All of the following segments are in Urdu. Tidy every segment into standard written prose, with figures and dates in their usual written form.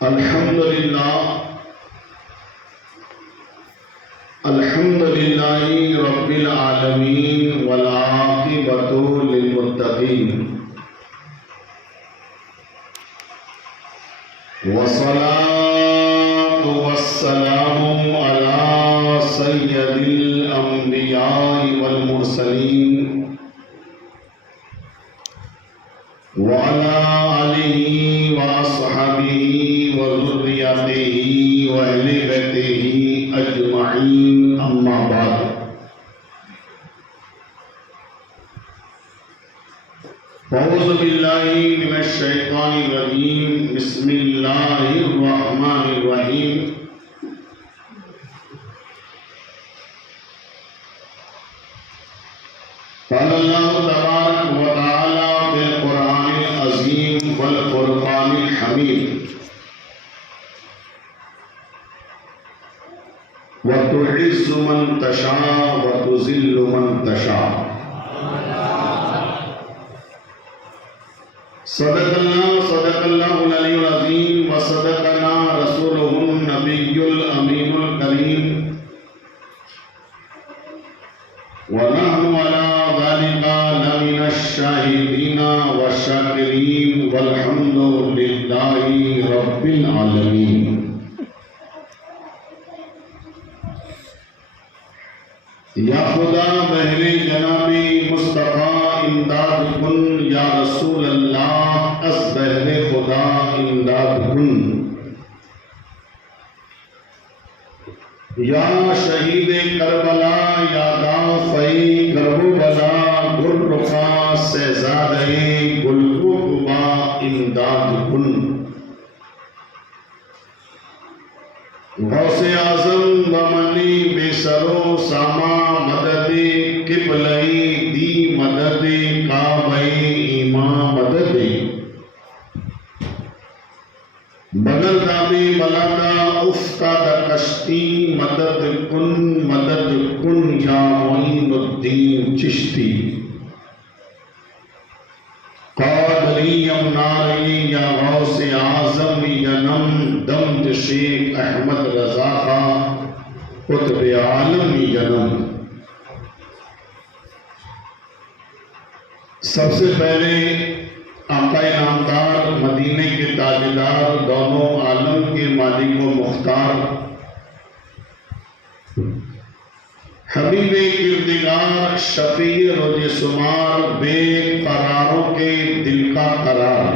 الحمد للہ رب العالمین والعاقبۃ للمتقین والصلاة والسلام علی سید الانبیاء والمرسلین وعلى آلہ وأصحابہ وذریتہ وأہل بیتہ اجمعین، اما بعد۔ اعوذ باللہ من الشیطان الرجیم، بسم اللہ الرحمن الرحیم۔ قال اللہ تبارک و تعالی فی القرآن العظیم والفرقان الحمید، وَتُعِزُّ مَن تَشَاءُ وَتُذِلُّ مَن تَشَاءُ۔ صدق اللہ العلی العظیم، وصدقنا رسولہ النبی الامین الکریم، ونحن علی ذلک لمن الشاہدین والشاکرین، والحمد للہ رب العالمین۔ یا خدا بہر جناب مصطفیٰ امداد کن، یا رسول اللہ از بہر خدا امداد کن، یا شہید کربلا یا دافع کرب و بلا، گل رخا شہزادہ گل قبا امداد کن۔ غوث اعظم بمنی بے سرو ساما، مدد قبلئی دی مدد کعبہ ایمان مدد، بغل دابی بلادا افتاد کشتی، مدد کن یا معین الدین چشتی، قادری امناری یا غوث اعظم ینم، دمج شیخ احمد رضا خان قطب عالم ینم۔ سب سے پہلے آقا نامدار، مدینے کے تاجدار، دونوں عالم کے مالک و مختار، حبیب کردگار، شفیع روز شمار، بے قراروں کے دل کا قرار،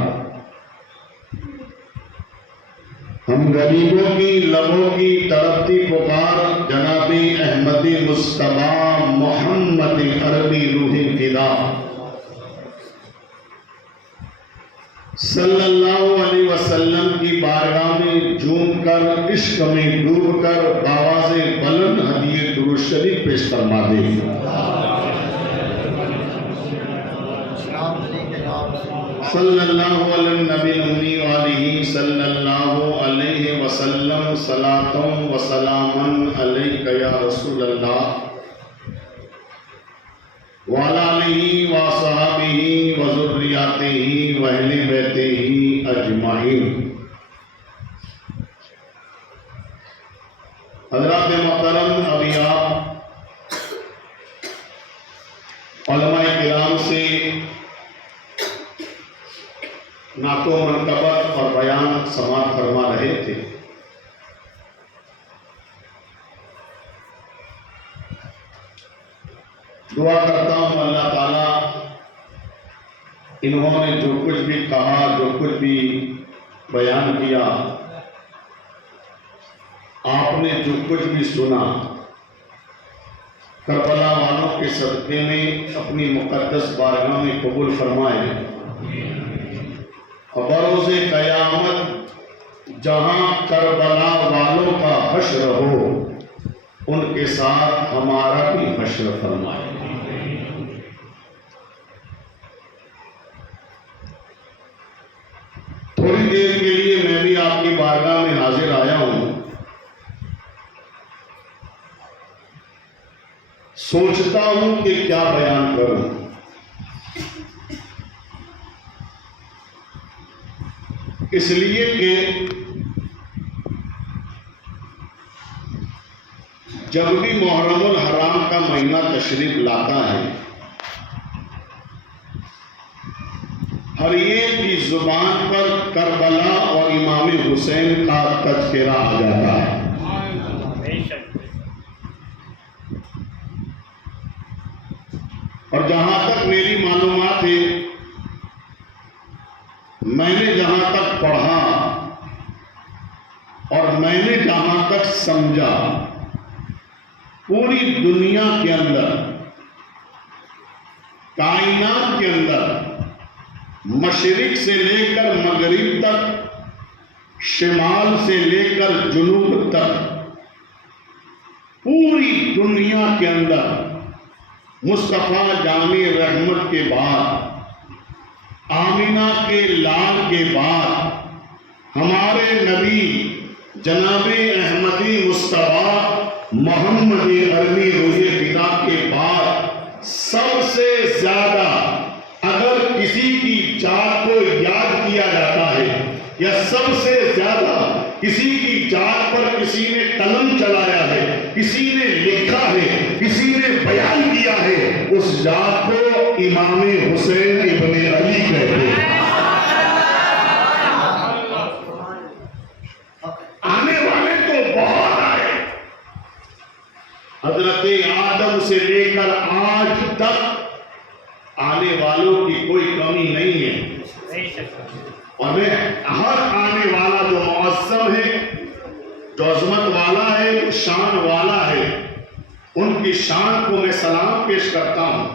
ہم غریبوں کی لبوں کی تڑپتی پکار، جناب احمد مصطفیٰ محمد عربی روح فدا، صلی اللہ علیہ وسلم کی بارگاہ میں جھوم کر، عشق میں ڈوب کر، بآواز بلند ہدیہ درود شریف پیش فرما دے۔ صلی اللہ علیہ النبی الامی وآلہ صلی اللہ علیہ وسلم، صلاۃ و سلام علیک یا رسول اللہ، وعلی آلہ وصحبہ وذریتہ وأہل بیتہ اجمعین۔ حضرات محترم، ابھی آپ علماء کرام سے نعت و منقبت اور بیان سماعت فرما رہے تھے۔ دعا کرتا ہوں اللہ تعالیٰ انہوں نے جو کچھ بھی کہا، جو کچھ بھی بیان کیا، آپ نے جو کچھ بھی سنا، کربلا والوں کے صدقے میں اپنی مقدس بارگاہ میں قبول فرمائے، اور بروز قیامت جہاں کربلا والوں کا حشر ہو، ان کے ساتھ ہمارا بھی حشر فرمائے۔ تھوڑی دیر کے لیے میں بھی آپ کی بارگاہ میں حاضر آیا ہوں، سوچتا ہوں کہ کیا بیان کروں۔ اس لیے کہ جب بھی محرم الحرام کا مہینہ تشریف لاتا ہے، ہر ایک کی زبان پر کربلا اور امام حسین کا تذکرہ آ جاتا ہے۔ اور جہاں تک میری معلومات ہے، میں نے جہاں تک پڑھا اور میں نے جہاں تک سمجھا، پوری دنیا کے اندر، کائنات کے اندر، مشرق سے لے کر مغرب تک، شمال سے لے کر جنوب تک، پوری دنیا کے اندر مصطفیٰ جان رحمت کے بعد، آمینہ کے لال کے بعد، ہمارے نبی جناب احمدی مصطفیٰ محمد عربی روح فدا کے بعد سب سے زیادہ اگر کسی کی ذات کو یاد کیا جاتا ہے، یا سب سے زیادہ کسی کی ذات پر کسی نے قلم چلایا ہے، کسی نے لکھا ہے، کسی نے بیان کیا ہے، اس ذات کو امام حسین ابن علی کہتے ہیں۔ آنے والے تو بہت آئے، حضرت آدم سے لے کر آج تک آنے والوں کی کوئی کمی نہیں ہے، اور ہر آنے والا جو معظم ہے، جو عظمت والا ہے، شان والا ہے، ان کی شان کو میں سلام پیش کرتا ہوں۔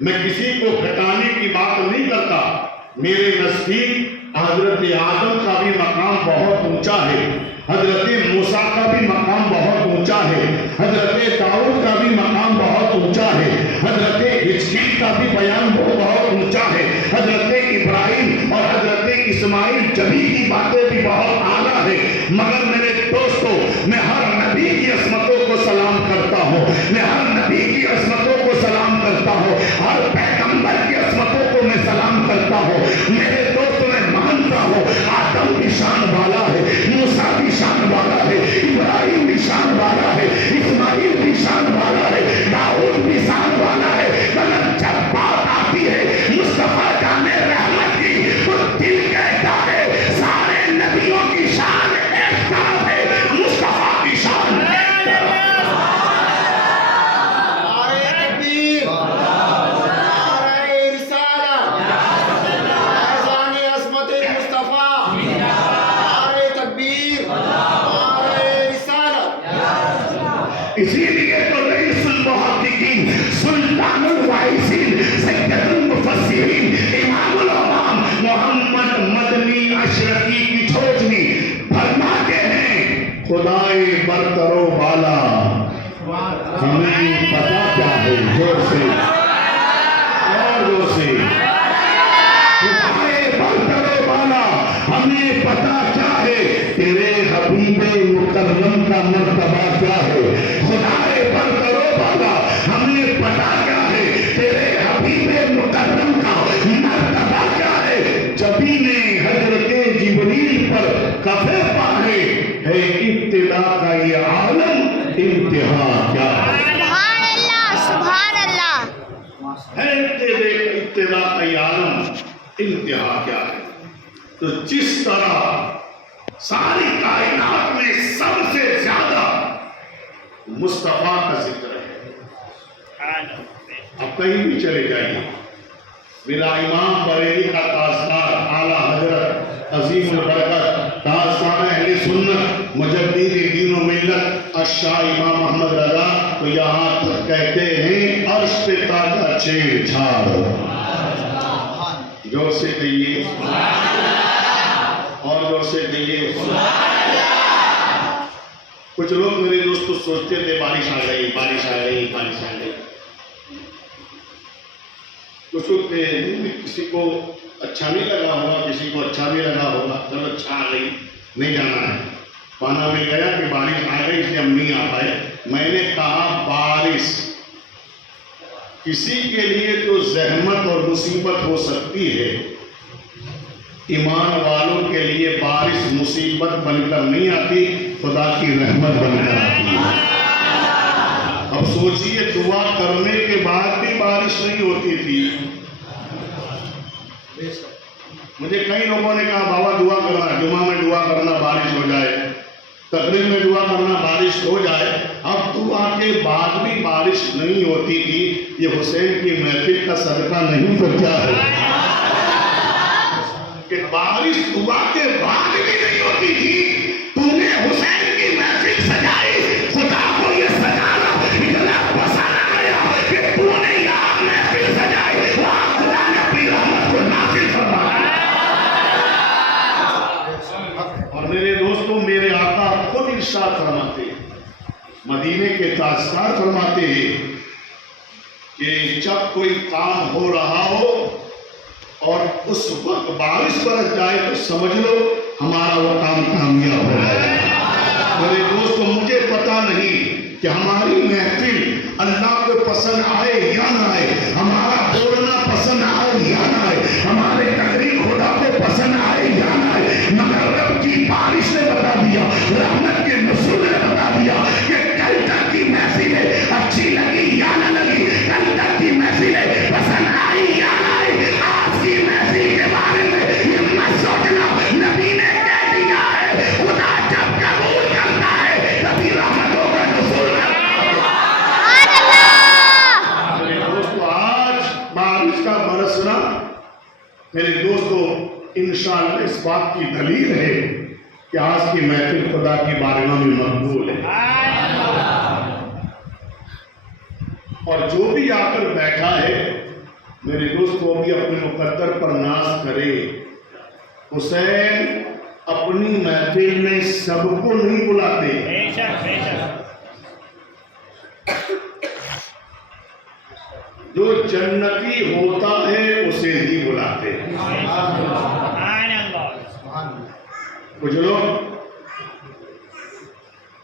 میں کسی کو گھٹانے کی بات نہیں کرتا۔ میرے نزدیک حضرت آدم کا بھی مقام بہت اونچا ہے، حضرت موسیٰ کا بھی مقام بہت اونچا ہے، حضرت داؤد کا بھی مقام بہت اونچا ہے، حضرت حزقیل کا بھی بیان بہت اونچا ہے، حضرت ابراہیم اور حضرت اسماعیل جبھی کی باتیں بھی بہت اعلیٰ ہے۔ مگر میرے دوستو، میں ہر نبی کی عظمتوں کو سلام کرتا ہوں، میں ہر نبی کی عظمتوں کو سلام کرتا ہوں، ہر پیغمبر کی عظمتوں کو میں سلام کرتا ہوں۔ میرے دوستو، میں مانتا ہوں آدم بھی شان والا ہے، موسیٰ بھی شان والا ہے، ابراہیم بھی شان والا ہے، اسماعیل بھی شان والا ہے، داؤد بھی شان والا ہے۔ مگر جب بات آتی ہے مصطفیٰ جان رحمت کی، تو دل کہتا ہے سارے نبیوں کی شان ایک طرف ہے، مصطفیٰ کی شان ایک طرف ہے۔ نعرہ تکبیر، نعرہ رسالت، اذان عظمت مصطفیٰ، نعرہ تکبیر، نعرہ رسالت۔ اسی لیے تو رئیس المحققین، سلطان الوائسین، سید المفسرین، امام الامام محمد مدنی اشرفی کی چھوٹنی فرماتے ہیں، خدائے برتر و بالا ہمیں پتا کیا ہے، زور سے اور زور سے، خدائے برتر و بالا ہمیں پتا کیا ہے، تیرے حبیب مکرم کا مرتبہ کیا ہے۔ خدائے برتر و بالا ہمیں پتا کیا ہے، تیرے حبیب مکرم کا مرتبہ کیا ہے۔ جبھی نے حضرت جبریل پر کفے پاڑے، ہے ابتدا کا یہ عالم، انتہا کیا ہے۔ سبحان اللہ، سبحان اللہ۔ ہے ابتدا کا یہ عالم، انتہا کیا ہے۔ تو جس طرح ساری کائنات میں سب سے زیادہ مصطفیٰ کا ذکر ہے، اب کہیں بھی چلے جائیے، میرا امام بریلی کا تاجدار اعلیٰ حضرت عظیم البرکت تاجدار اہل سنت مجدد دین و ملت الشاہ امام محمد رضا تو یہاں تک کہتے ہیں عرش پہ تاجا چھیڑ چھاڑ، جو سے کہیے اور جو سے کہیے۔ کچھ لوگ میرے دوستو سوچتے تھے بارش آ گئی، بارش آ گئی، بارش آ گئی۔ کچھ لوگ کسی کو اچھا نہیں لگا ہوگا، کسی کو اچھا بھی لگا ہوگا، چلو اچھا آ گئی، نہیں جانا ہے، پانا مل گیا کہ بارش آ گئی اس لیے ہم نہیں آ پائے۔ میں نے کہا بارش کسی کے لیے تو زحمت اور مصیبت ہو سکتی ہے، ایمان والوں کے لیے بارش مصیبت بن کر نہیں آتی، خدا کی رحمت بن کر آتی ہے۔ اب سوچئے دعا کرنے کے بعد بھی بارش نہیں ہوتی تھی. مجھے کئی لوگوں نے کہا بابا دعا کرنا، جمعہ میں دعا کرنا بارش ہو جائے، تقریر میں دعا کرنا بارش ہو جائے. اب دعا کے بعد بھی بارش نہیں ہوتی تھی. یہ حسین کی محفل کا صدقہ نہیں تو کیا ہے کہ بارش دعا کے بعد بھی نہیں ہوتی تھی. تو نے حسین کی محفل سجائی، خدا کو یہ سجانا اتنا پسند آیا کہ تو نے یہاں محفل سجائی، وہاں خدا نے اپنی رحمت کو نازل فرمایا. اور میرے دوستوں، میرے آقا خود ارشاد فرماتے ہیں، مدینے کے تاجدار فرماتے ہیں کہ جب کوئی کام ہو رہا ہو اور اس وقت بارش برس جائے تو سمجھ لو ہمارا وہ کام کامیاب ہو گیا. میرے دوستوں، مجھے پتا نہیں کہ ہماری محفل اللہ کو پسند آئے یا نہ آئے، ہمارا بولنا پسند آئے یا نہ آئے، ہمارے تقریر خدا کو پسند آئے یا نہ آئے، مگر رب کی بارش نے بتا دیا، رحمت کے نزول نے بتا دیا کہ کل تک کی محفلیں اچھی لگی یا نہ لگی، کل تک کی محفلیں پسند آئی یا نہ آئی، آج کی محفل کے بارے میں یہ مت سوچنا. نبی نے کہہ دیا ہے خدا جب قبول کرتا ہے تبھی رحمتوں کا نزول کرتا ہے. میرے دوستو، آج بارش کا برسنا میرے دوستو انشاءاللہ اس بات کی دلیل ہے کہ آج کی محفل خدا کی بارگاہ میں مقبول ہے. اور جو بھی آ کر بیٹھا ہے میرے دوست وہ بھی اپنے مقدر پر ناز کرے. حسین اپنی محفل میں سب کو نہیں بلاتے، جو جنتی ہوتا ہے اسے ہی بلاتے. کچھ لوگ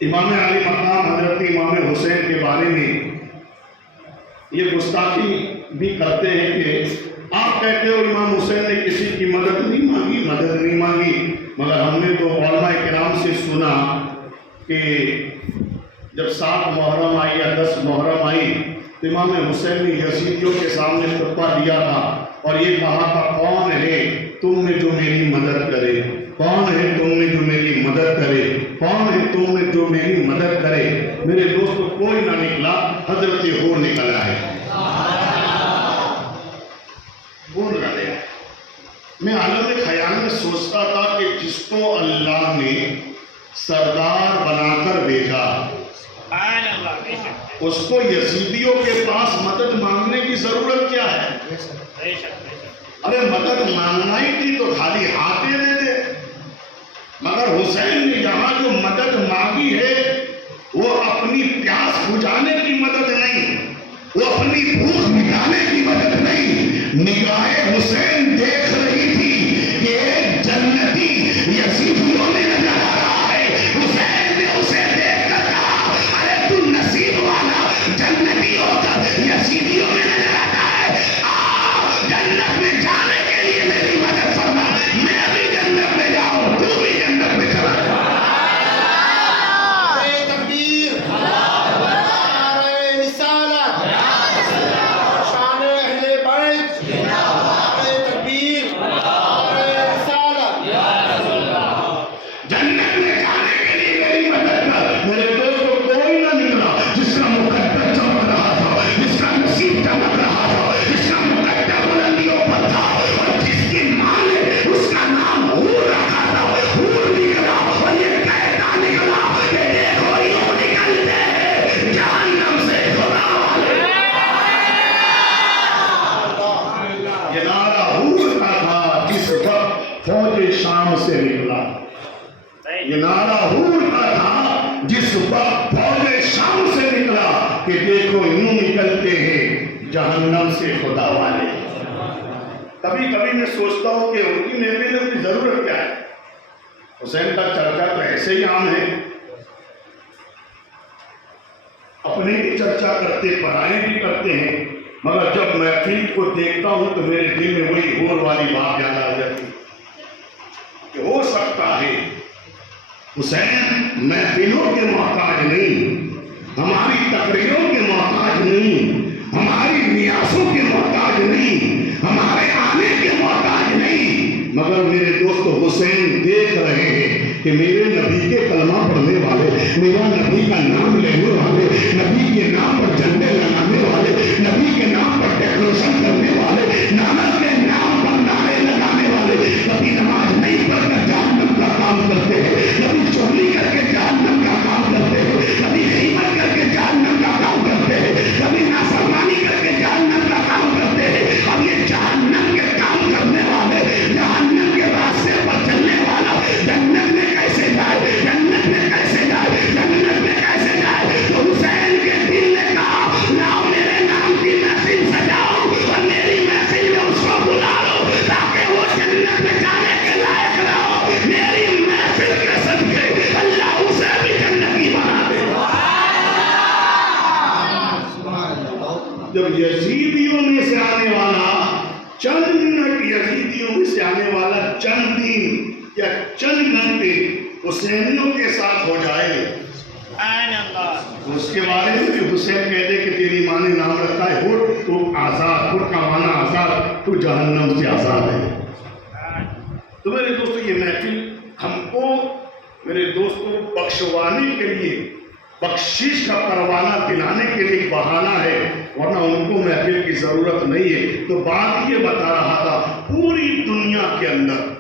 امام علی مقام حضرت امام حسین کے بارے میں یہ گستاخی بھی کرتے ہیں کہ آپ کہتے ہو امام حسین نے کسی کی مدد نہیں مانگی، مگر ہم نے تو علماء کرام سے سنا کہ جب 7 محرم آئی یا 10 محرم آئی تو امام حسین نے یزیدیوں کے سامنے خطبہ دیا تھا اور یہ کہا تھا کون ہے تم میں جو میری مدد کرے، کون ہے تم میں جو میری مدد کرے، کون ہے تم میں جو میری مدد کرے. میرے دوستو کوئی نہ نکلا، حضرت حور نکل آئے. میں عالم خیال میں سوچتا تھا کہ جس کو اللہ نے سردار بنا کر بھیجا اس کو یزیدیوں کے پاس مدد مانگنے کی ضرورت کیا ہے؟ ارے مدد مانگنا ہی تھی تو خالی ہاتھ دے دیتے. مگر حسین نے یہاں جو مدد مانگی ہے وہ اپنی پیاس بجھانے کی مدد نہیں، وہ اپنی بھوک مٹانے کی مدد نہیں. نگاہ حسین دیکھ رہی تھی کہ ایک جنتی یزیدیوں میں نظر آ رہا ہے. حسین نے اسے دیکھ کر کہا ارے تو نصیب والا جنتی ہو کر یزیدیوں میں نظر آتا ہے، جنت میں جانے کے لیے میری مدد فرما، میں بھی جنت میں جاؤں تو بھی جنت میں چلا جاؤں. تکبیر، نعرہ رسالت، شان اہل بیت، نعرہ تکبیر، نعرہ رسالت. جنت میں جانے کے لیے میری مدد کر. میرے دوستو کوئی نہ نکلا جس کا مقدر چمک رہا تھا، جس کا نصیب چمک رہا تھا، جس کا مقدر بلندیوں پر تھا اور جس کی ماں نے اس کا نام حور رکھا تھا. حور نکلا اور یہ کہتا نکلا کہ دیکھو یوں نکلتے ہیں جہنم سے خدا والے. یہ نعرہ حور کا تھا جس وقت فوج شام سے نکلا. یہ نعرہ حور کا تھا جس وقت فوج شام سے نکلا کہ دیکھو یوں نکلتے ہیں جہنم سے خدا والے. کبھی کبھی میں سوچتا ہوں کہ ان کی محفلوں کی ضرورت کیا ہے. حسین کا چرچا تو ایسے ہی عام ہے، اپنی بھی چرچا کرتے پرائے بھی کرتے ہیں، مگر جب محفل کو دیکھتا ہوں تو میرے دل میں وہی حور والی بات یاد آ جاتی کہ ہو سکتا ہے حسین محفلوں کے محتاج نہیں، ہماری تقریروں کے نہیں، ہماری نیاسوں کے محتاج نہیں، ہمارے آنے کے محتاج نہیں، مگر میرے دوست حسین دیکھ رہے ہیں کہ میرے نبی کے کلمہ پڑھنے والے، میرا نبی کا نام لینے والے، نبی کے نام پر جھنڈے لگانے والے، نبی کے نام پر ڈیکوریشن کرنے والے، نانا کے نام پر نعرے لگانے والے، کبھی نماز نہیں پڑھ کر جہنم کا کام کرتے ہیں، کبھی چوری کر کے جہنم کا کام کرتے ہیں، کبھی غیبت کر کے جہنم کا کام کرتے ہیں، کبھی نافرمانی کر کے جہنم کا کام کرتے ہیں۔ اب یہ جہنم کے کام کرنے والے، جہنم کے راستے پر چلنے والا جنت میں کیسے جائے، جنت میں کیسے جائے، جنت میں کیسے جائے؟ تو حسین کے دل نے کہا لاؤ میرے نام کی محفل سجاؤ اور میری محفل میں اس کو بلا لو تاکہ وہ جنت میں جانے کے لائق رہو۔ میری محفل کے صدقے اللہ اسے بھی جنتی بنا دے۔ جب یزیدیوں میں سے آنے والا چند منٹ، یزیدیوں میں سے آنے والا چند دن یا چند گھنٹے حسینیوں کے ساتھ ہو جائے تو اس کے بارے میں بھی حسین کہتے کہ تیری ماں نے نام رکھا ہے ہو تو آزاد، ہو کا مانا آزاد، تو جہنم سے آزاد ہے۔ تو میرے دوستو یہ محفل ہم کو میرے دوستو بخشوانے کے لیے، بخشش کا پروانہ دلانے کے لیے بہانہ ہے، ورنہ ان کو محفل کی ضرورت نہیں ہے۔ تو بات یہ بتا رہا تھا پوری دنیا کے اندر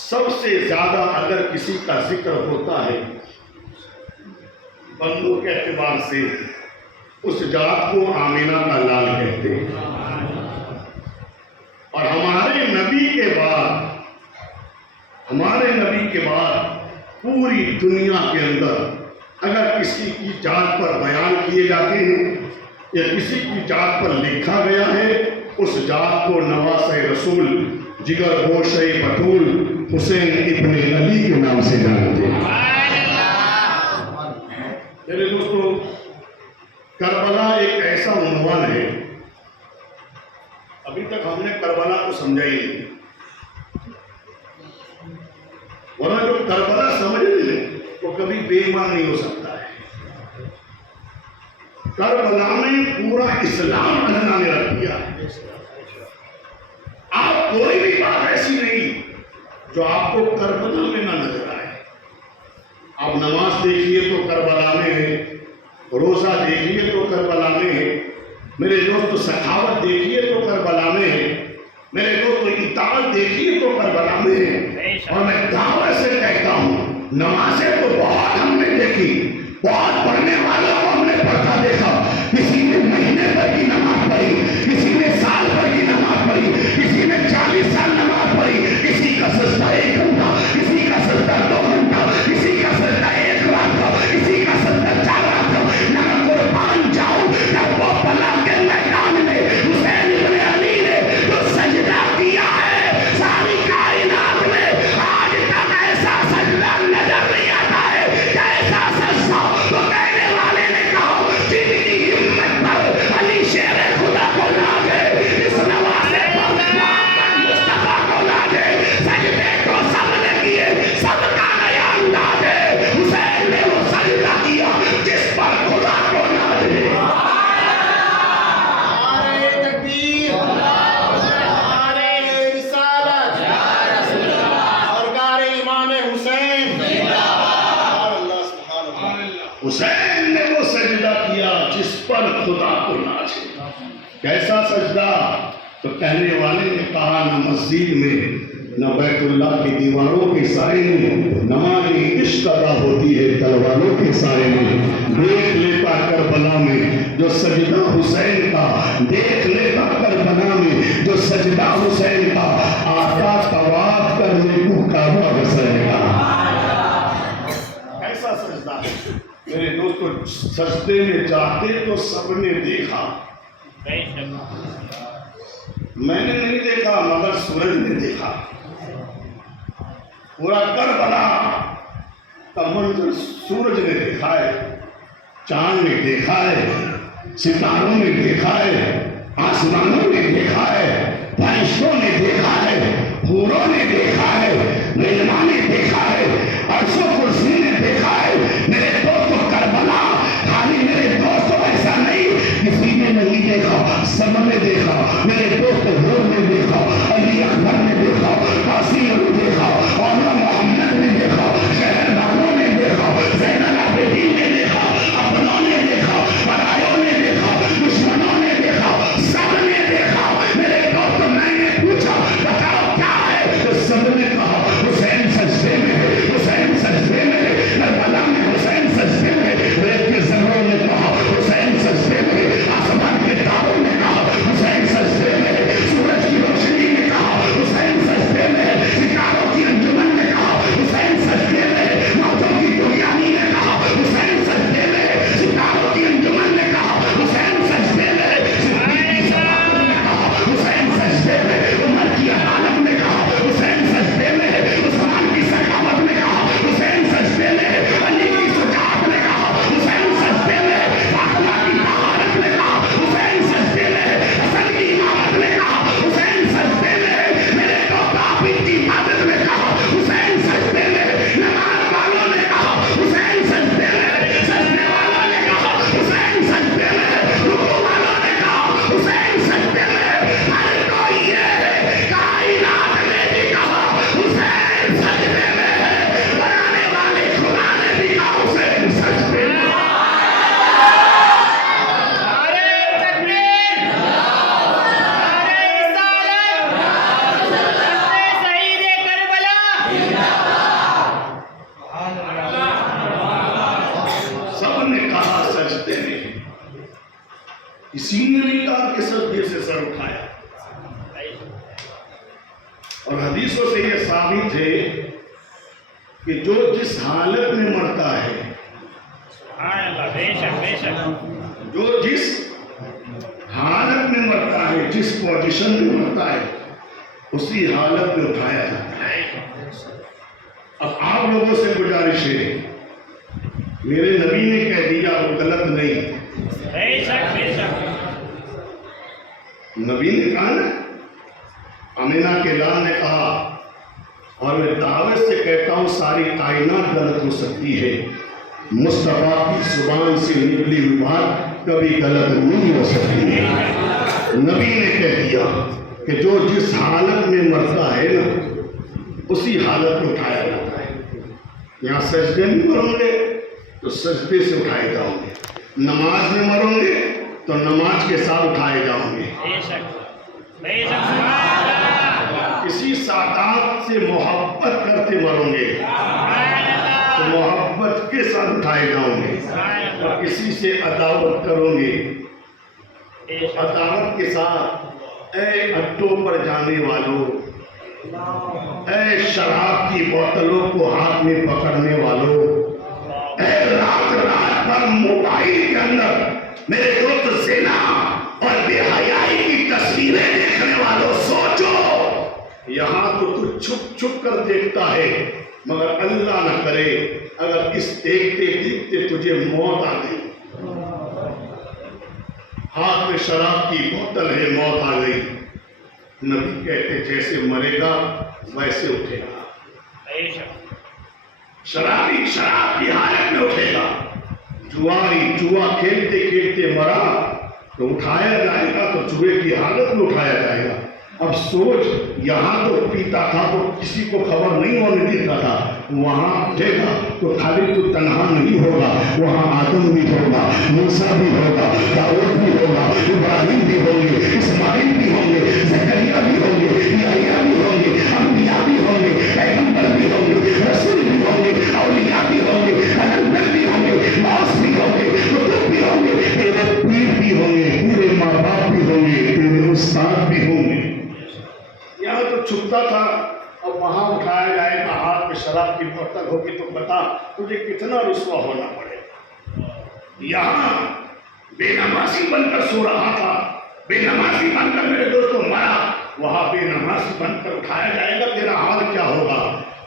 سب سے زیادہ اگر کسی کا ذکر ہوتا ہے بندوں کے اعتبار سے، اس ذات کو آمینہ کا لال کہتے ہیں۔ اور ہمارے نبی کے بعد، ہمارے نبی کے بعد پوری دنیا کے اندر اگر کسی کی ذات پر بیان کیے جاتے ہیں یا کسی کی ذات پر لکھا گیا ہے، اس ذات کو نواسہ رسول، جگر گوشہ بطول، حسین ابن علی کے نام سے جانتے ہیں۔ میرے دوستو کربلا ایک ایسا عنوان ہے، ابھی تک ہم نے کربلا کو سمجھا ہی نہیں، ورنہ جو کربلا سمجھ لے وہ کبھی بے ایمان نہیں ہو سکتا ہے۔ کربلا میں پورا اسلام اللہ نے رکھ دیا ہے۔ آپ کوئی بھی بات ایسی نہیں جو آپ کو کربلا میں نہ نظر آئے۔ آپ نماز دیکھیے تو کربلا میں ہے، روزہ دیکھیے تو کربلا میں ہے، میرے دوستو سخاوت دیکھیے تو کربلا میں ہے، میرے دوستو اطاعت دیکھیے تو کربلا میں ہے۔ اور میں دعوت سے کہتا ہوں نمازیں تو بہت ہم نے دیکھی، بہت پڑھنے والوں کو ہم نے پڑھتا دیکھا، کسی نے مہینے پر کی نماز پڑھی، کسی نے سال پر کی نماز پڑھی، کسی نے 40 سال نماز پڑھی، کسی کا سجدہ 1 گھنٹہ، کسی کا سجدہ 2 گھنٹہ، کسی کا سجدہ 1 رات، کسی کا سجدہ 4 رات۔ نہ قربان جاؤ نہ وہ بلا کے میدان میں حسین ابن علی نے جو سجدہ کیا ہے ساری کائنات میں آج تک ایسا سجدہ نظر نہیں آتا ہے۔ کیسا سجدہ؟ تو کہنے والے نے کہا جن کی ہمت پر علی شیر خدا کو لا گئے، اس نوازے پر محمد مصطفیٰ کو لا گئے، سجدے تو سب نے کیے، سب کا نیا انداز ہے۔ حسین نے وہ سجدہ کیا جس پر خدا کو لا گئے۔ نعرہ تکبیر، نعرہ رسالت، سرکار امام حسین، سبحان اللہ سبحان اللہ۔ حسین نے وہ سجدہ کیا جس پر خدا کو ناز ہے۔ کیسا سجدہ؟ تو کہنے والے نے کہا نہ مسجد میں نہ بیت اللہ کی دیواروں کے سائے میں نماز عشق ادا ہوتی ہے تلواروں کے سائے میں۔ دیکھ لیتا کربلا میں جو سجدہ حسین کا، دیکھ لیتا کربلا میں جو سجدہ حسین کا، آقا طواف کرنے کو کعبہ بسائے گا۔ ایسا سجدہ میرے دوستو سجدے میں جاتے تو سب نے دیکھا، میں نے نہیں دیکھا مگر سورج نے دیکھا۔ پورا کربلا کا منظر سورج نے دیکھا ہے، چاند نے دیکھا ہے، ستاروں نے دیکھا ہے، آسمانوں نے دیکھا ہے، فرشتوں نے دیکھا ہے، حوروں نے دیکھا ہے، مہمان نے دیکھا ہے، عرش و کرسی نے دیکھا ہے۔ میرے دوستو کربلا خالی میرے دوستو ایسا نہیں کسی نے نہیں کہا کہ سجدے سے سر اٹھایا. اور حدیثوں سے یہ ثابت ہے کہ جو جس حالت میں مرتا ہے، جو جس حالت میں مرتا ہے، جس پوزیشن میں مرتا ہے، اسی حالت میں اٹھایا جاتا ہے. اب آپ لوگوں سے گزارش ہے، میرے نبی نے کہہ دیا وہ غلط نہیں. نبی نے کہا نا، آمینہ کے لال نے کہا، اور میں دعوت سے کہتا ہوں ساری کائنات غلط ہو سکتی ہے، مصطفیٰ کی زبان سے نکلی ہوئی بات کبھی غلط نہیں ہو سکتی ہے. نبی نے کہہ دیا کہ جو جس حالت میں مرتا ہے نا، اسی حالت میں اٹھایا جاتا ہے. یہاں سجدے میں مروں گے تو سجدے سے اٹھائے جاؤں گے، نماز میں مروں گے تو نماز کے ساتھ اٹھائے جاؤں گے. کسی سادات سے محبت کرتے مروں گے تو محبت کے ساتھ اٹھائے جاؤں گے. اور کسی سے عداوت کروں گے تو عداوت کے ساتھ، اے اڈوں پر جانے والوں، اے شراب کی بوتلوں کو ہاتھ میں پکڑنے والوں، اے رات رات پر موبائل کے اندر میرے دوست زنا اور بے حیائی کی تصویریں دیکھنے والوں، سوچو. یہاں تو چھپ چھپ کر دیکھتا ہے، مگر اللہ نہ کرے اگر اس دیکھتے دیکھتے تجھے موت آ گئی، ہاتھ میں شراب کی بوتل ہے، موت آ گئی. نبی کہتے جیسے مرے گا ویسے اٹھے گا. شرابی شراب کی حالت میں اٹھے گا. جواری جوا کھیلتے کھیلتے مرا تو اٹھایا جائے گا، تو جوے کی حالت میں اٹھایا جائے گا. اب سوچ، یہاں تو پیتا تھا تو کسی کو خبر نہیں ہونے دیتا تھا، وہاں اٹھے گا تو خالی تو تنہا نہیں ہوگا، وہاں آدم بھی ہوگا، موسیٰ بھی ہوگا، داؤد بھی ہوگا، ابراہیم بھی ہوں گے، اسماعیل بھی ہوں گے، زکریا بھی ہوں گے، یحییٰ بھی ہوں گے، انبیاء بھی ہوں گے، پیغمبر بھی ہوں گے، رسول بھی ہوں گے، اولیاء بھی ہوں گے، انبیاء بھی ہوں گے، باس بھی ہوں گے، کتب بھی ہوں گے، تیرے پیر بھی ہوں گے، تیرے ماں باپ بھی ہوں گے، تیرے استاد بھی ہوں گے. یہاں تو چھپتا تھا، اب وہاں اٹھایا جائے گا، ہاتھ میں شراب کی بوتل ہوگی تو بتا تجھے کتنا رسوا ہونا پڑے. یہاں بے نمازی بن کر سو رہا تھا، بے نمازی بن کر میرے دوستوں مرا، وہاں بے نمازی بن کر اٹھایا جائے گا. تیرا حال کیا ہوگا؟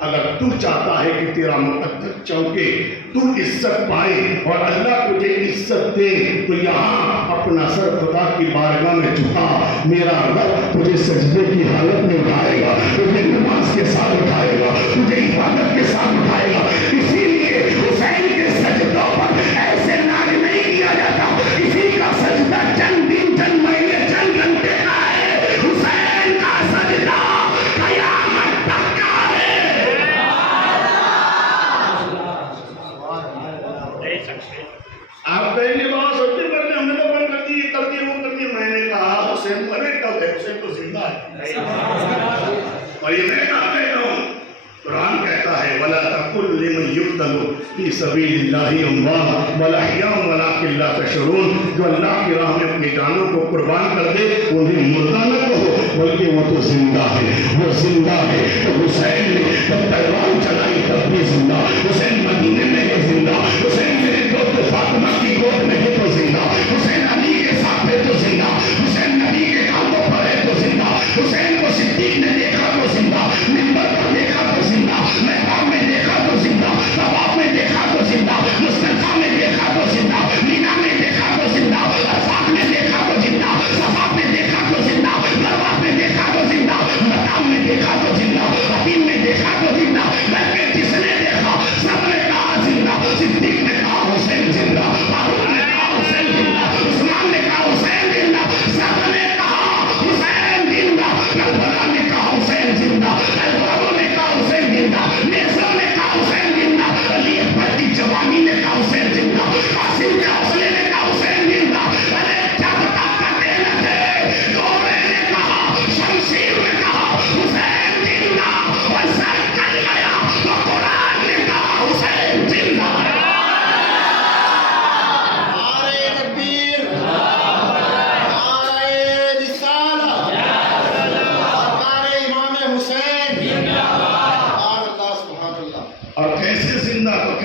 اگر تو چاہتا ہے کہ تیرا مقدس چونکے، تو عزت پائے اور اللہ تجھے عزت دے، تو یہاں اپنا سر خدا کی بارگاہ میں جھکا. میرا رب تجھے سجدے کی حالت میں اٹھائے گا، تجھے نماز کے ساتھ اٹھائے گا، تجھے عبادت کے ساتھ اٹھائے گا. اسی لیے حسین کے سجدوں پر ایسے ناز نہیں کیا جاتا. کسی کا سجدہ چند دن، چند مہینے، چند گھنٹے کا ہے، حسین کا سجدہ قیامت تک کا ہے. آپ کہیں گے بابا سچے کرتے، ہم نے تو بند کر دی، یہ کر دی، وہ کر دی. میں نے کہا حسین مرے کب ہے؟ حسین تو زندہ ہے. اور یہ میں کہاں کہتا ہوں؟ قرآن کہتا ہے وَلَا تَقُلْ لِمَنْ يُقْتَلُ فِي سَبِيلِ اللَّهِ أَمْوَاتٌ بَلْ أَحْيَاءٌ وَلَٰكِن لَا تَشْعُرُونَ. جو اللہ کی راہ میں اپنی جانوں کو قربان کر دے انہیں مردہ نہ کہو، بلکہ وہ تو زندہ ہے، وہ زندہ ہے. تو حسین نے جب تلوار چلائی تب بھی زندہ، حسین مدینے میں ہے زندہ، حسین میرے دوست فاطمہ کی گود میں ہے تو زندہ، حسین علی کے ساتھ ہے تو زندہ، حسین نبی کے کاموں پر ہے تو زندہ، حسین کو صدیق نے دیکھا تو زندہ، منبر پر دیکھا تو زندہ، محراب میں دیکھا تو زندہ، طواف میں دیکھا تو زندہ، مصطفیٰ میں دیکھا تو زندہ، مینا میں دیکھا تو زندہ، عرفات میں دیکھا تو زندہ، صفا میں دیکھا تو زندہ، مروہ میں دیکھا تو زندہ، مقام میں دیکھا تو زندہ، حتیم میں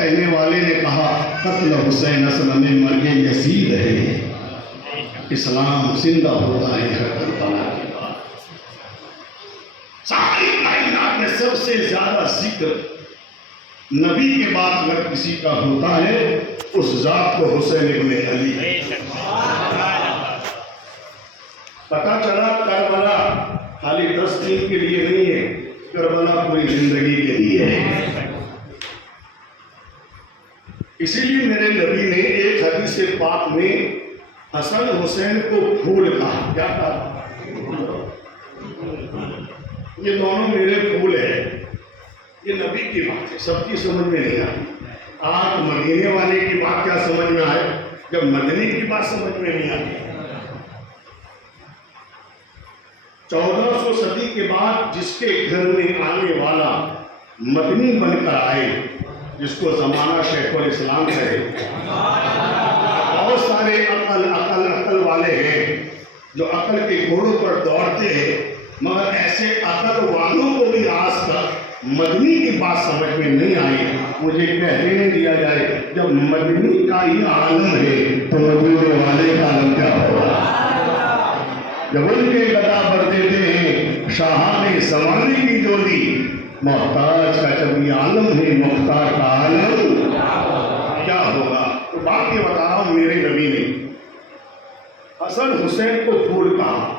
کہنے والے نے کہا قتل حسین اصل میں مرگ یزید ہے، اسلام زندہ ہوتا ہے ہر کربلا کے بعد۔ ساری کائنات میں سب سے زیادہ ذکر نبی کے بعد اگر کسی کا ہوتا ہے اس ذات کو حسین ابن علی ہے۔ پتہ چلا کربلا خالی 10 دن کے لیے نہیں ہے، کربلا پوری زندگی کے لیے ہے۔ اسی لیے میرے نبی نے ایک حدیث پاک میں حسن حسین کو پھول کہا۔ کیا کہا؟ یہ دونوں میرے پھول ہیں۔ یہ نبی کی بات ہے، سب کی سمجھ میں نہیں آتی۔ آج مدینے والے کی بات کیا سمجھ میں آئے جب مدنی کی بات سمجھ میں نہیں آتی۔ 1400 صدی کے بعد جس کے گھر میں آنے والا مدنی بن کر آئے، جس کو زمانہ شیخ الاسلام کہے، بہت سارے عقل والے ہیں جو عقل کے گھوڑوں پر دوڑتے ہیں، مگر ایسے عقل والوں کو بھی آج تک مدنی کی بات سمجھ میں نہیں آئی۔ مجھے کہنے نہیں دیا جائے جب مدنی کا ہی عالم ہے تو مدینے والے کا عالم کیا ہوگا؟ جب ان کے گدا بھر دیتے ہیں شاہان زمانے کی جولی، محتاج کا جب یہ عالم ہے مختار کا عالم کیا ہوگا؟ تو بات یہ بتا رہا ہوں، میرے نبی نے حسن حسین کو پھول کہا۔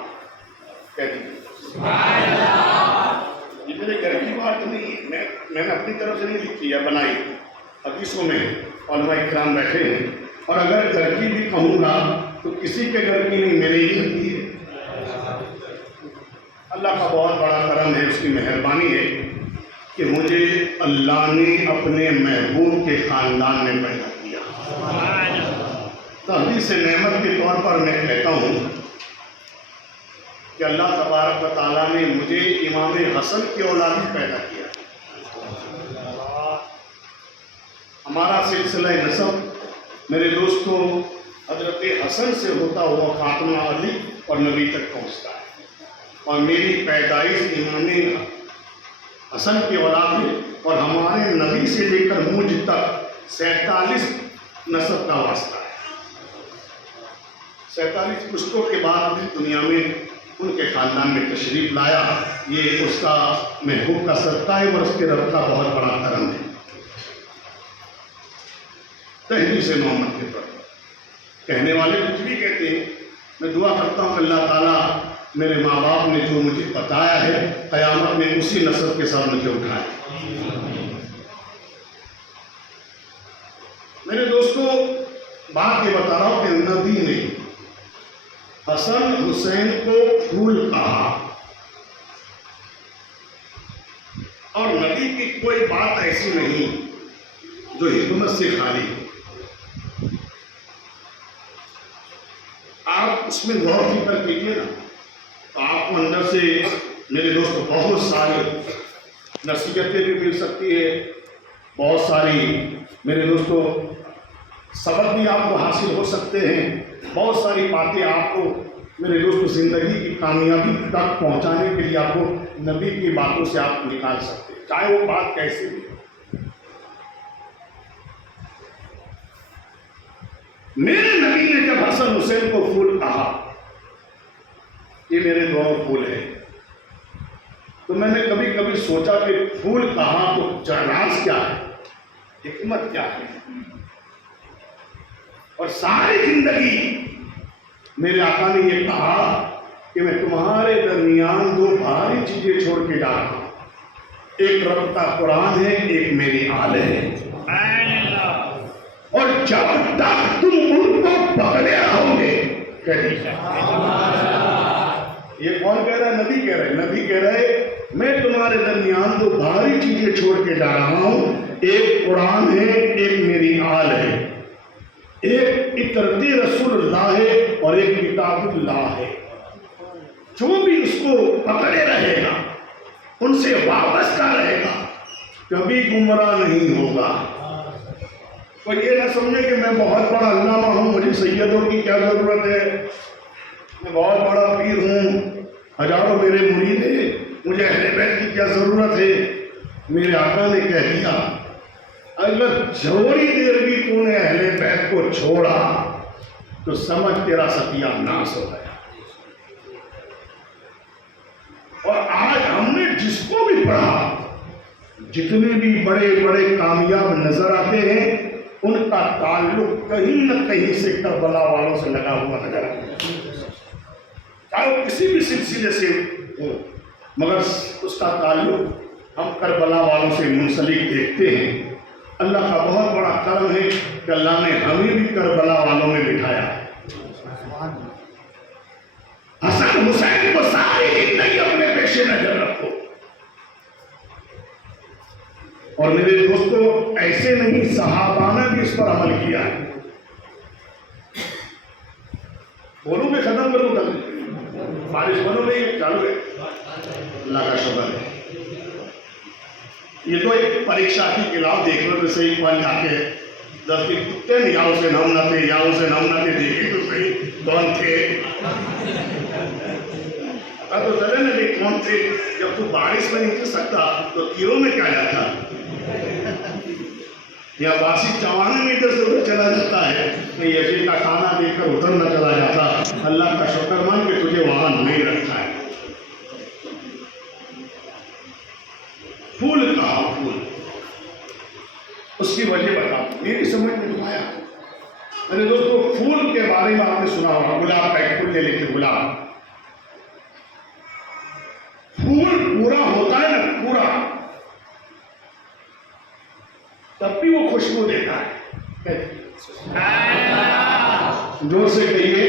یہ میرے گھر کی بات نہیں ہے، میں نے اپنی طرف سے نہیں لکھی ہے، بنائی حدیثوں میں علماء اکرام بیٹھے ہیں۔ اور اگر گھر کی بھی کہوں گا تو کسی کے گھر کی نہیں، میرے ہی گھر کی ہے۔ اللہ کا بہت بڑا کرم ہے، اس کی مہربانی ہے کہ مجھے اللہ نے اپنے محبوب کے خاندان میں پیدا کیا۔ تو حدیث نعمت کے طور پر میں کہتا ہوں کہ اللہ تبارک و تعالیٰ نے مجھے امام حسن کی اولاد میں پیدا کیا۔ ہمارا سلسلہ نسب میرے دوستوں حضرت حسن سے ہوتا ہوا فاطمہ علی اور نبی تک پہنچتا ہے، اور میری پیدائش امام حسن کی اولاد ہے، اور ہمارے نبی سے لے کر مجھ تک 47 نسب کا واسطہ ہے۔ 47 پشتوں کے بعد بھی دنیا میں ان کے خاندان میں تشریف لایا۔ یہ اس کا محبوب کا صدقہ ہے اور اس کے رب کا بہت بڑا کرم ہے۔ تحریر سے محمد کے پر کہنے والے کچھ بھی کہتے ہیں، میں دعا کرتا ہوں کہ اللہ تعالیٰ میرے ماں باپ نے جو مجھے بتایا ہے قیامت میں اسی نسب کے ساتھ مجھے اٹھائے۔ میرے دوستوں بات یہ بتا رہا ہوں کہ نبی نے حسن حسین کو پھول کہا، اور نبی کی کوئی بات ایسی نہیں جو حکمت سے خالی ہے۔ آپ اس میں غور فکر کیجیے نا تو آپ کو اندر سے میرے دوست بہت ساری نصیحتیں بھی مل سکتی ہے، بہت ساری میرے دوستوں سبق بھی آپ کو حاصل ہو سکتے ہیں، بہت ساری باتیں آپ کو میرے دوستوں زندگی کی کامیابی تک پہنچانے کے لیے آپ کو نبی کی باتوں سے آپ نکال سکتے ہیں، چاہے وہ بات کیسی بھی۔ میرے نبی نے جب حسن حسین کو پھول کہا، یہ میرے دونوں پھول ہیں، تو میں نے کبھی کبھی سوچا کہ پھول کہا تو جراث کیا ہے، حکمت کیا ہے، اور ساری زندگی میرے آقا نے یہ کہا کہ میں تمہارے درمیان دو بھاری چیزیں چھوڑ کے جا رہا ہوں، ایک رب کا قرآن ہے، ایک میری آل ہے، اور جب تک تم ان کو پکڑے رہو گے۔ یہ کون کہہ رہا ہے؟ نبی کہہ رہے ہیں۔ نبی کہہ رہے میں تمہارے درمیان دو بھاری چیزیں چھوڑ کے جا رہا ہوں، ایک قرآن ہے، ایک میری آل ہے، ایک اطرت رسول اللہ ہے اور ایک کتاب اللہ ہے۔ جو بھی اس کو پکڑے رہے گا، ان سے وابستہ رہے گا، کبھی گمراہ نہیں ہوگا۔ کوئی یہ نہ سمجھے کہ میں بہت بڑا علامہ ہوں، مجھے سیدوں کی کیا ضرورت ہے، میں بہت بڑا پیر ہوں، ہزاروں میرے مرید ہیں، مجھے اہل بیت کی کیا ضرورت ہے۔ میرے آقا نے کہہ دیا اگر تھوڑی دیر بھی تو نے اہل بیت کو چھوڑا تو سمجھ تیرا ستیہ ناس ہو گیا. اور آج ہم نے جس کو بھی پڑھا، جتنے بھی بڑے بڑے کامیاب نظر آتے ہیں، ان کا تعلق کہیں نہ کہیں سے کربلا والوں سے لگا ہوا نظر آتا ہے، چاہے وہ کسی بھی سلسلے سے ہو، مگر اس کا تعلق ہم کربلا والوں سے منسلک دیکھتے ہیں. اللہ کا بہت بڑا کرم ہے کہ اللہ نے ہمیں بھی کربلا والوں میں بٹھایا ہے. حسن حسین کو ساری زندگی اپنے پیش نظر رکھو. اور میرے دوستو، ایسے نہیں، صحابہ نے بھی اس پر عمل کیا ہے. بولوں میں ختم کروں گا، بارش بنو نہیں چالو ہے. اللہ کا شکر ہے. یہ تو ایک پریکشا کی کتاب دیکھ لو تو صحیح بن جاتے ہیں. 10 دن کتے نہیں، یا اسے نام نہ تھے، یا اسے نام نہ تھے، دیکھے تو صحیح کون تھے. تو چلے نا بھی کون تھے. جب تو بارش میں نہیں چل سکتا تو تیروں میں کیا جاتا، یا باسی چوانے میں ادھر سے ادھر چلا جاتا ہے، یزید کا کھانا دے کر ادھر نہ چلا جاتا. اللہ کا شکر مان کہ تجھے وہاں نہیں رکھا ہے. پھول کہا، پھول اس کی وجہ بتا، میری سمجھ میں تو آیا. میرے دوستو، پھول کے بارے میں آپ نے سنا ہوگا، گلاب کا ایک پھول لے لیتے، گلاب پھول پورا ہوتا ہے نا، پورا، تب بھی وہ خوشبو دیتا ہے. زور سے کہیے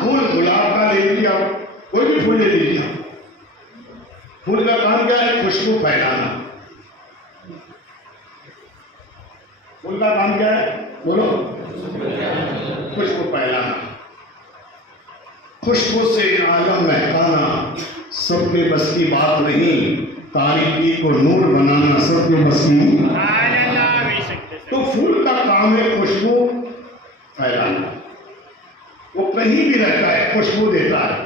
پھول. گلاب کا لے لیجیے، آپ کوئی بھی پھول لے لیجیے. پھول کا کام کیا ہے؟ خوشبو پھیلانا. پھول کا کام کیا ہے؟ بولو. خوشبو پھیلانا. خوشبو سے عالم مہکانا سب کے بس کی بات نہیں. تاریکی کو نور بنانا سب کے بس کی. تو پھول کا کام ہے خوشبو پھیلانا. وہ کہیں بھی رہتا ہے، خوشبو دیتا ہے.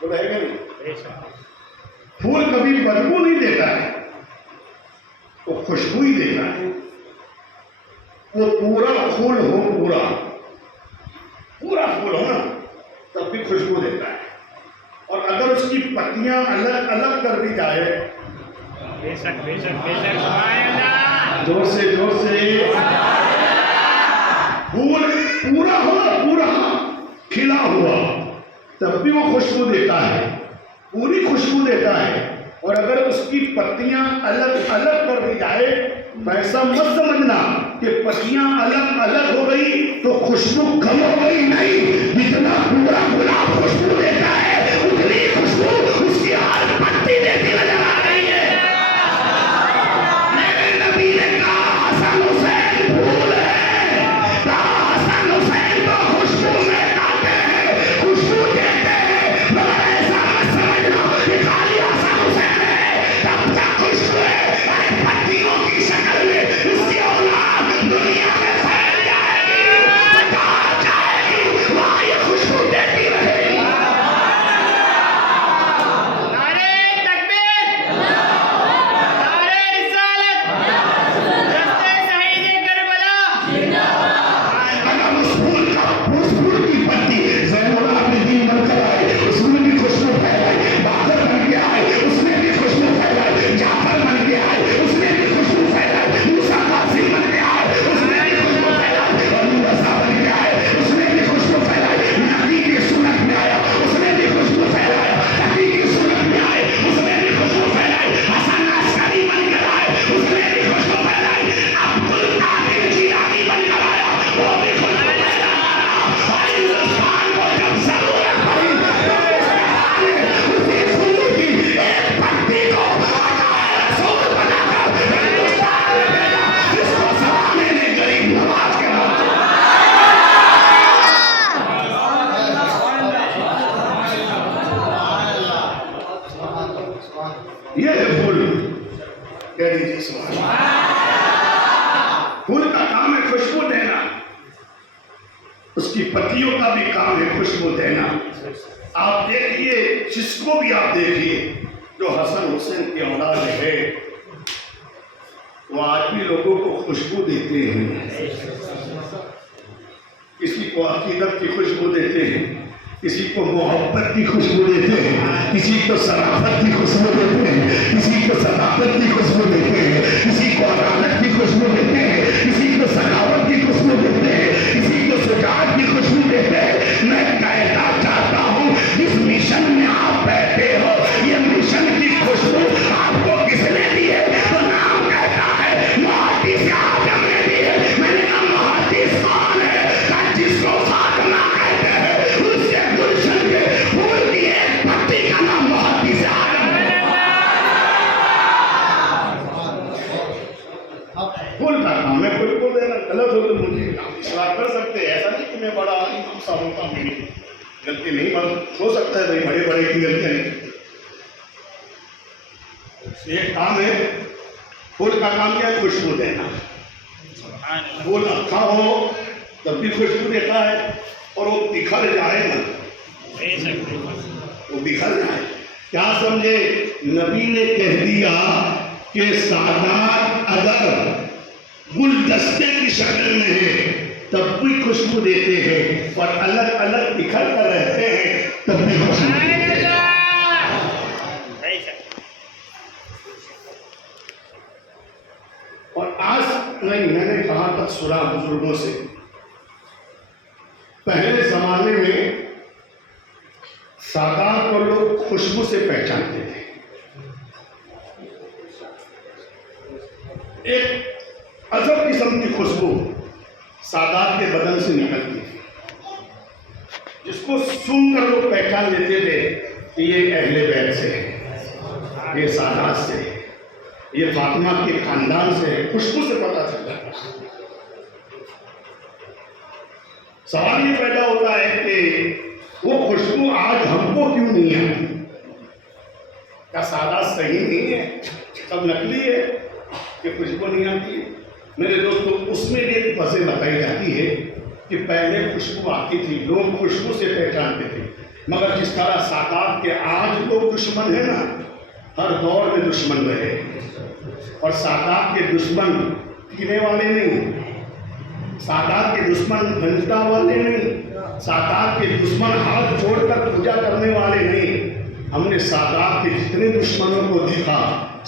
تو رہے گا نہیں. پھول کبھی بدبو نہیں دیتا ہے، وہ خوشبو ہی دیتا ہے. وہ پورا پھول ہو، پورا پورا پھول ہو نا، تب بھی خوشبو دیتا ہے. اور اگر اس کی پتیاں الگ الگ کر دی جائے، بے شک بے شک بے شک، زور سے زور سے، پھول پورا ہو، پورا کھلا ہوا، تب بھی وہ خوشبو دیتا ہے، پوری خوشبو دیتا ہے. اور اگر اس کی پتیاں الگ الگ کر دی جائے، ایسا مت سمجھنا کہ پتیاں الگ الگ ہو گئی تو خوشبو کم ہو گئی. نہیں، جتنا پورا گلاب خوشبو دیتا ہے، اتنی خوشبو اس کی ہر پتی دیتی نظر آ رہی ہے. میرے نبی نے کہا حسن حسین پھول ہے. کہا حسن حسین تو خوشبو میں کھاتے ہیں، خوشبو دیتے ہیں. مگر ایسا مت سمجھنا کہ خالی حسن حسین ہے تب تک خوشبو ہے. پتیوں کی شکل میں اس کی اولاد دنیا میں پھیل جائے گی، کہاں جائے گی وہاں یہ خوشبو دیتی رہے گی. نعرے تکبیر، نعرے رسالت، رستے شہید کربلا. اگر اس پھول کی پتی زین العابدین اپنے دین بن کر آئے، اس میں بھی خوشبو پھیلائی. باقر بن کے آئے، اس میں بھی خوشبو پھیلائی. جعفر بن کے آئے، اس میں بھی خوشبو پھیلائی. موسیٰ قاسم بن کے آئے، اس میں بھی خوشبو پھیلائی. ابو رضا بن کے آئے، اس میں بھی خوشبو پھیلائی. نبی کی سنت میں آیا، اس میں بھی خوشبو پھیلایا. نبی کی سنت میں آئے، اس میں بھی خوشبو پھیلائی. حسن عسکری بن کر آئے، اس میں بھی خوشبو پھیلائی. عبد القادر جیلانی بن کر آیا، وہ بھی خوشبو پھیلایا. اور ہندوستان کو جب ضرورت پڑی، اسی پھول کی ایک پتی کو رسول بنا کر ہندوستان میں بھیجا، جس کو زمانے نے غریب نواز کے نام سے. یہ ہے پھول. کہہ دیجیے سبحان اللہ. پھول کا کام ہے خوشبو دینا، اس کی پتیوں کا بھی کام ہے خوشبو دینا. آپ دیکھیے، جس کو بھی آپ دیکھیے جو حسن حسین کی اولاد ہے، وہ آدمی لوگوں کو خوشبو دیتے ہیں. کسی کو عقیدت کی خوشبو دیتے ہیں, کسی کو محبت کی خوشبو دیتے ہیں, کسی کو صرافت کی خوشبو دیتے ہیں, کسی کو صداقت کی خوشبو دیتے ہیں, کسی کو عدالت کی خوشبو دیتے ہیں, کسی کو سخاوت کی خوشبو دیتے ہیں, کسی کو شجاعت کی خوشبو دیتے ہیں. میں کہنا چاہتا ہوں جس مشن میں آپ بیٹھے ہو یہ مشن کی خوشبو آپ کو کس نے دی ہے؟ تو نام کہتا ہے محدث اعظم نے دی ہے. میں نے کہا محدث کون ہے؟ کہا جس کو فاطمہ کہتے ہیں اس سے گلشن کے پھول کی ایک پتی کا نام محدث اعظم ہے. پھول کا نام ہے, پھول کو دینا غلط ہو تو مجھے اصلاح کر سکتے ہیں. ایسا نہیں کہ میں بڑا امام صاحب ہوتا ہوں, میری غلطی نہیں, بس ہو سکتا ہے بھائی بڑے بڑے کی غلطیاں نہیں. ایک کام ہے پھول کا کام کیا ہے؟ خوشبو دینا. پھول اچھا ہو تب بھی خوشبو دیتا ہے, اور وہ بکھر جائے نا, وہ بکھر جائے. کیا سمجھے؟ نبی نے کہہ دیا کہ سادات اگر گلدستے کی شکل میں ہے تب بھی خوشبو دیتے ہیں, اور الگ الگ بکھر کر رہتے ہیں تب بھی خوشبو دیتے ہیں. اور آج نہیں, میں نے کہا تک سنا بزرگوں سے, پہلے زمانے میں سادات کو لوگ خوشبو سے پہچانتے تھے. ایک عجب قسم کی خوشبو سادات کے بدن سے نکلتی تھی, جس کو سن کر لوگ پہچان لیتے تھے کہ یہ اہل بیت سے ہے, یہ سادات سے ہے, یہ فاطمہ کے خاندان سے ہے. خوشبو سے پتہ چلتا ہے. سوال یہ پیدا ہوتا ہے کہ وہ خوشبو آج ہم کو کیوں نہیں آتی؟ کیا سادات صحیح نہیں ہے, سب نکلی ہے کہ خوشبو نہیں آتی ہے؟ میرے دوستوں, اس میں بھی ایک وجہ بتائی جاتی ہے کہ پہلے خوشبو آتی تھی, لوگ خوشبو سے پہچانتے تھے, مگر جس طرح سادات کے آج لوگ دشمن ہیں نا, ہر دور میں دشمن رہے, اور سادات کے دشمن پینے والے نہیں, سادات کے دشمن گنجتا والے نہیں, سادات کے دشمن ہاتھ چھوڑ کر پوجا کرنے والے نہیں. ہم نے سادات کے جتنے دشمنوں کو دیکھا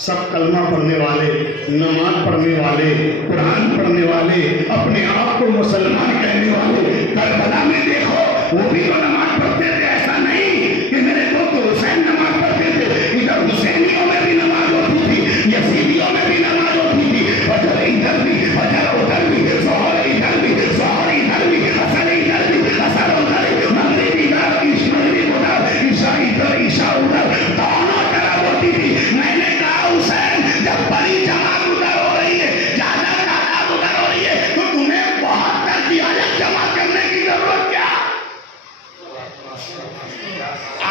سب کلمہ پڑھنے والے, نماز پڑھنے والے, قرآن پڑھنے والے, اپنے آپ کو مسلمان کہنے والے. کربلا میں دیکھو وہ بھی تو نماز پڑھتے تھے, ایسا نہیں کہ میرے دوست حسین نماز پڑھتے تھے. ادھر حسینیوں میں بھی نماز ہوتی تھی, یزیدیوں میں بھی نماز ہوتی تھی, فجر ادھر بھی, فجر ادھر بھی, ظہر ادھر بھی, ظہر ادھر بھی, عصر ادھر بھی, عصر ادھر, مغرب ادھر, مغرب ادھر, عشاء ادھر, عشاء ادھر, دونوں طرف ہوتی تھی. میں نے کہا حسین جب بڑی جماعت ادھر ہو رہی ہے, زیادہ تعداد ادھر ہو رہی ہے, تو تمہیں 72 کی الگ جمع کرنے کی ضرورت کیا؟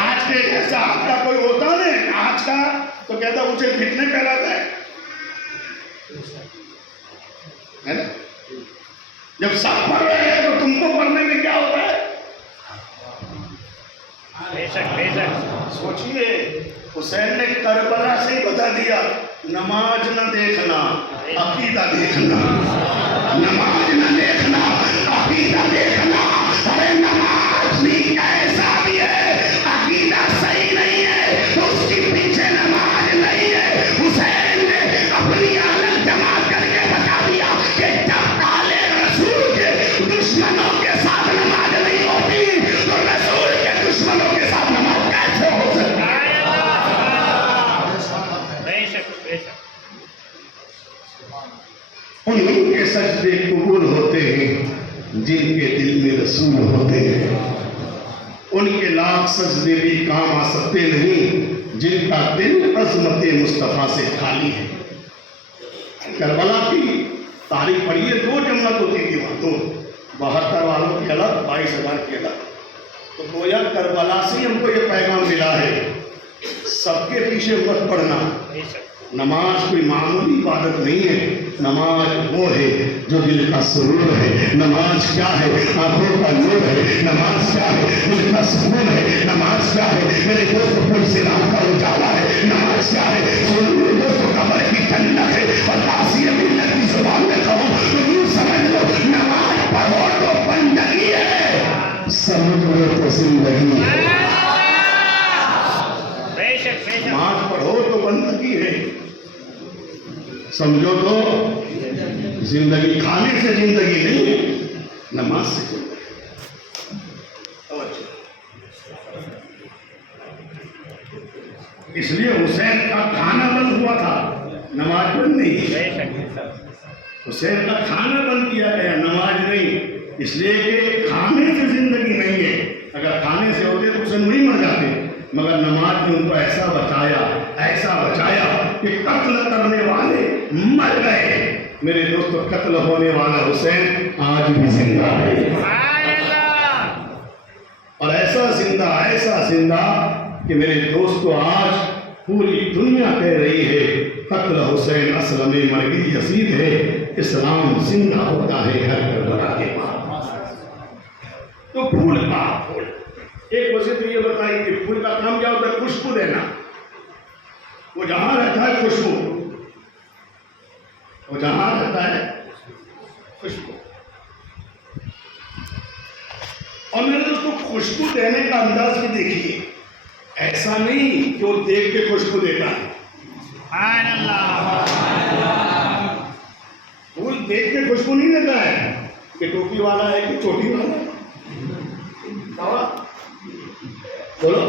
آج کے جیسا آپ کا کوئی ہوتا نہیں, آج کا تو کہتا مجھے کتنے کہلاتا ہے نا. جب سب پڑھ رہے ہیں تو تم کو پڑھنے میں کیا ہوتا ہے؟ سوچئے, حسین نے کربلا سے بتا دیا نماز نہ دیکھنا, عقیدہ دیکھنا, نماز نہ دیکھنا, عقیدہ دیکھنا. ارے نماز بھی ایسا بھی ہے, عقیدہ صحیح نہیں ہے تو اس کے پیچھے نماز نہیں ہے. حسین نے اپنی عالم جمع کر کے بتا دیا کہ جب کالے رسول کے دشمنوں کے ساتھ نماز نہیں ہوتی تو رسول کے دشمنوں کے ساتھ نماز کیسے ہو سکتا ہے؟ ان کے سجدے قبول ہوتے ہیں جن کے دل میں رسول ہوتے ہیں. ان کے لاکھ سجدے بھی کام آ سکتے نہیں جن کا دل عظمت مصطفیٰ سے خالی ہے. کربلا کی تاریخ پڑھیے, 2 جنت ہوتی تھی وہاں, 2, 72 والوں کی الگ, 22,000 کی الگ. تو گویا کربلا سے ہم کو یہ پیغام ملا ہے, سب کے پیچھے مت پڑھنا. نماز کوئی معمولی عبادت نہیں ہے, نماز وہ ہے جو دل کا سرور ہے. نماز کیا ہے؟ آنکھوں کا نور ہے. نماز کیا ہے؟ دل کا سکون ہے. نماز کیا ہے؟ میرے دوست پل سے رات کا اجالا ہے. نماز کیا ہے؟ دوست قبر کی جنت ہے اور نماز پڑھو تو بندگی ہے، سمجھو تو زندگی کھانے سے زندگی نہیں ہے، نماز سے زندگی۔ اس لیے حسین کا کھانا بند ہوا تھا، نماز بند نہیں۔ حسین کا کھانا بند کیا گیا، نماز نہیں، اس لیے کہ کھانے سے زندگی نہیں ہے۔ اگر کھانے سے ہوتے تو حسین نہیں مر جاتے، مگر نماز نے ان کو ایسا بچایا کہ قتل کرنے والے مر گئے۔ میرے دوستو، قتل ہونے والا حسین آج بھی زندہ ہے، اور ایسا زندہ کہ میرے دوستو آج پوری دنیا کہہ رہی ہے قتل حسین اسلم مرگی یزید ہے، اسلام زندہ ہوتا ہے ہر کربلا کے بعد۔ تو پھول ایک وجہ تو یہ بتائی کہ پھول کا کام کیا ہوتا ہے؟ خوشبو دینا۔ وہ جہاں رہتا ہے خوشبو، اور میرے دوستو خوشبو دینے کا انداز بھی دیکھیے، ایسا نہیں کہ وہ دیکھ کے خوشبو دیتا ہے۔ پھول دیکھ کے خوشبو نہیں دیتا ہے کہ ٹوپی والا ہے کہ چوٹی والا ہے۔ بولو